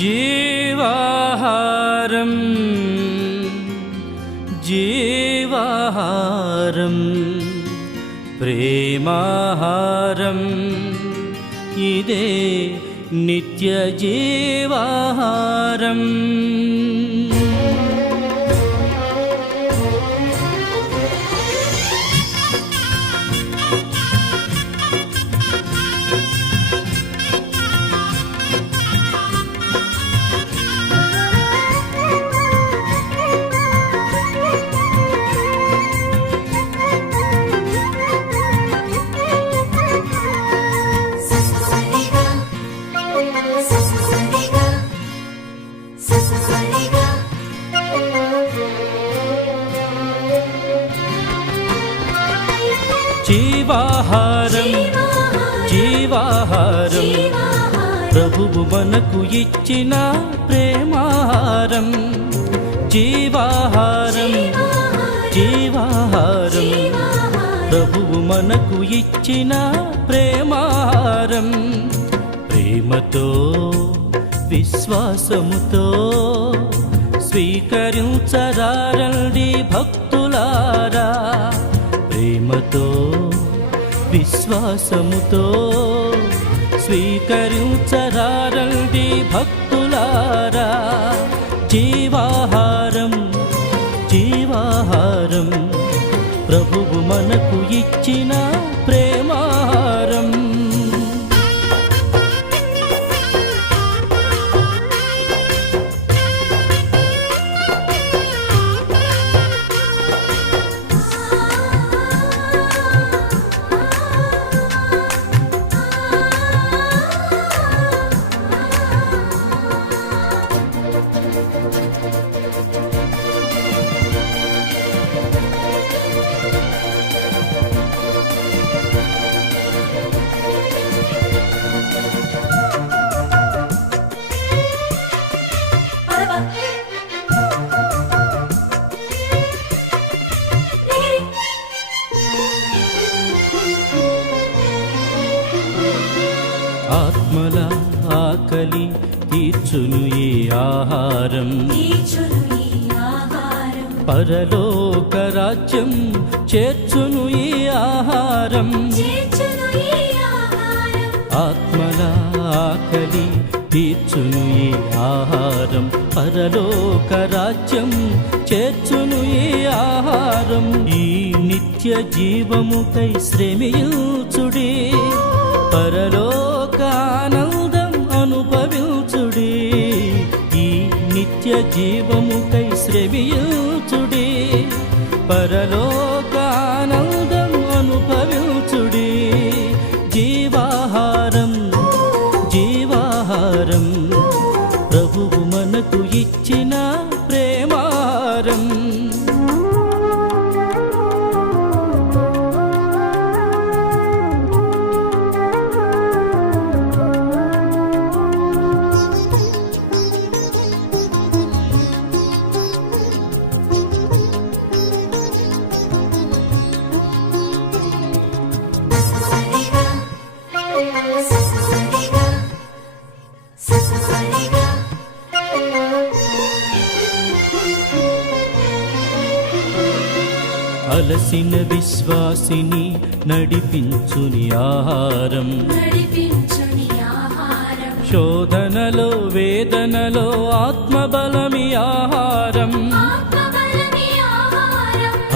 जीवाहारम् जीवाहारम् प्रेमाहारम् इदे नित्यजीवाहारम्। జీవాహారం జీవాహారం. ప్రభువు మనకు ఇచ్చిన ప్రేమాహారం. జీవాహారం జీవాహారం. ప్రభువు మనకు ఇచ్చిన ప్రేమాహారం. ప్రేమతో విశ్వాసముతో స్వీకరించరారండి భక్తి ప్రేమతో విశ్వాసముతో స్వీకరించరారండి భక్తులారా. జీవాహారం జీవాహారం ప్రభువు మనకు ఇచ్చిన ఆత్మల ఆకలి తీర్చును ఈ ఆహారం. పరలోక రాజ్యం చేర్చును ఈ ఆహారం. ఆత్మల ఆకలి తీర్చును ఈ ఆహారం. పరలోక రాజ్యం చేర్చును ఈ ఆహారం. ఈ నిత్య జీవముకై శ్రమియుచుడి పరలో జీవముకై శ్రమియుచుడి పరలోకానందం అనుభవించుడి. జీవాహారం జీవాహారం ప్రభువు మనకు ఇచ్చిన ప్రేమారం. అలసిన విశ్వాసిని నడిపించుని ఆహారం. శోధనలో వేదనలో ఆత్మబలమి ఆహారం.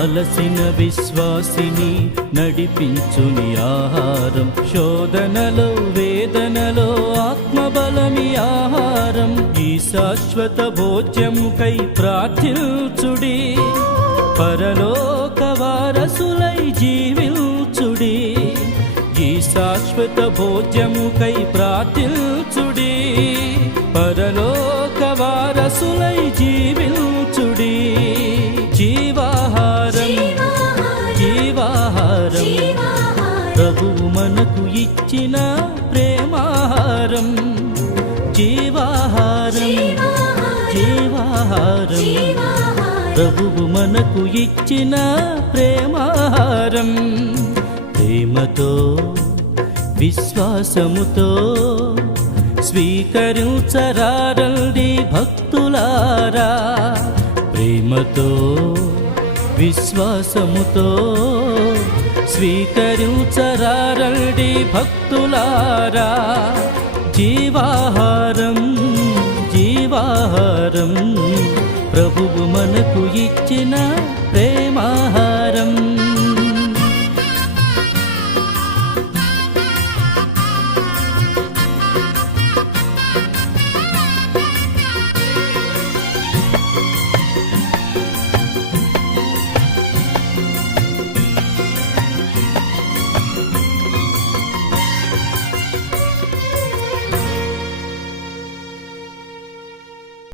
అలసిన విశ్వాసిని నడిపించుని ఆహారం. శోధనలో వేదనలో ఆత్మబలమి ఆహారం. ఈ శాశ్వత భోజ్యముకై ప్రార్థించుడి భోజ్యముకై ప్రార్థించుడి. పరలోక వారసులై జీవించుడి. జీవాహారం జీవాహారం. ప్రభువు మనకు ఇచ్చిన ప్రేమాహారం. జీవాహారం జీవాహారం. ప్రభువు మనకు ఇచ్చిన ప్రేమాహారం. ప్రేమతో విశ్వాసముతో స్వీకరించరారండి భక్తులారా. ప్రేమతో విశ్వాసముతో స్వీకరించరారండి భక్తులారా. జీవాహారం జీవాహారం ప్రభువు మనకు ఇచ్చిన